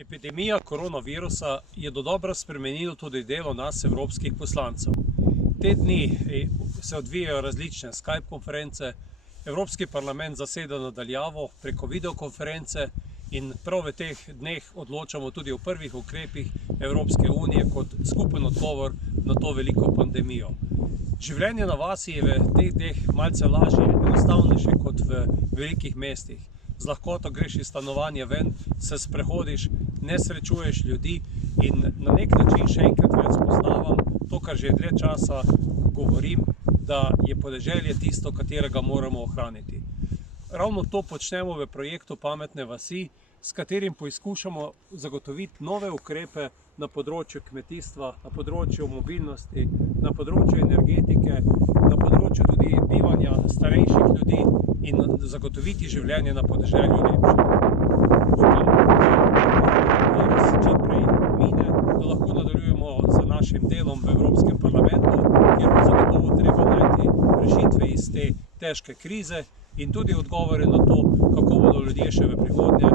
Epidemija koronavirusa je dodobra spremenila tudi delo nas, evropskih poslancev. Te dni se odvijajo različne Skype konference, Evropski parlament zaseda na daljavo preko videokonference in prav v teh dneh odločamo tudi o prvih ukrepih Evropske unije kot skupen odgovor na to veliko pandemijo. Življenje na vasi je v teh dneh malce lažje, enostavnejše kot v velikih mestih. Z lahkoto greš iz stanovanja ven, se sprehodiš, ne srečuješ ljudi in na nek način še enkrat več spoznavam to, kar že dlje časa govorim, da je podeželje tisto, katerega moramo ohraniti. Ravno to počnemo v projektu Pametne vasi, s katerim poizkušamo zagotoviti nove ukrepe na področju kmetijstva, na področju mobilnosti, na področju energetike, na področju tudi bivanja starejših ljudi in zagotoviti življenje na podeželju lepše. Upam, da se čim prej mine, da lahko nadaljujemo z našim delom v Evropskem parlamentu, kjer bo zagotovo treba najti rešitve iz te težke krize in tudi odgovore na to, kako bodo ljudje še v prihodnje